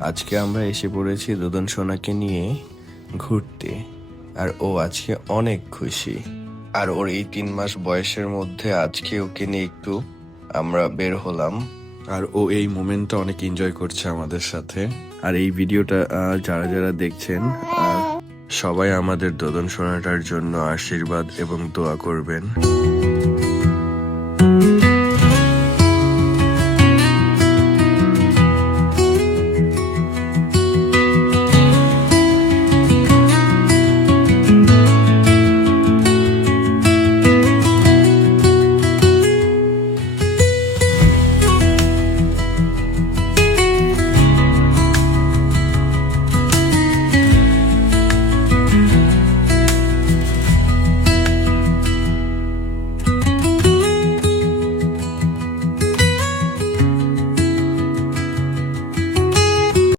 আজকে আমরা এসে পড়েছি দোদন সোনাকে নিয়ে ঘুরতে, আর ও আজকে অনেক খুশি। আর ওর এই 3 মাস বয়সের মধ্যে আজকে ওকে নিয়ে একটু আমরা বের হলাম, আর ও এই মোমেন্টটা অনেক এনজয় করছে আমাদের সাথে। আর এই ভিডিওটা যারা যারা দেখছেন, সবাই আমাদের দোদন সোনাটার জন্য আশীর্বাদ এবং দোয়া করবেন।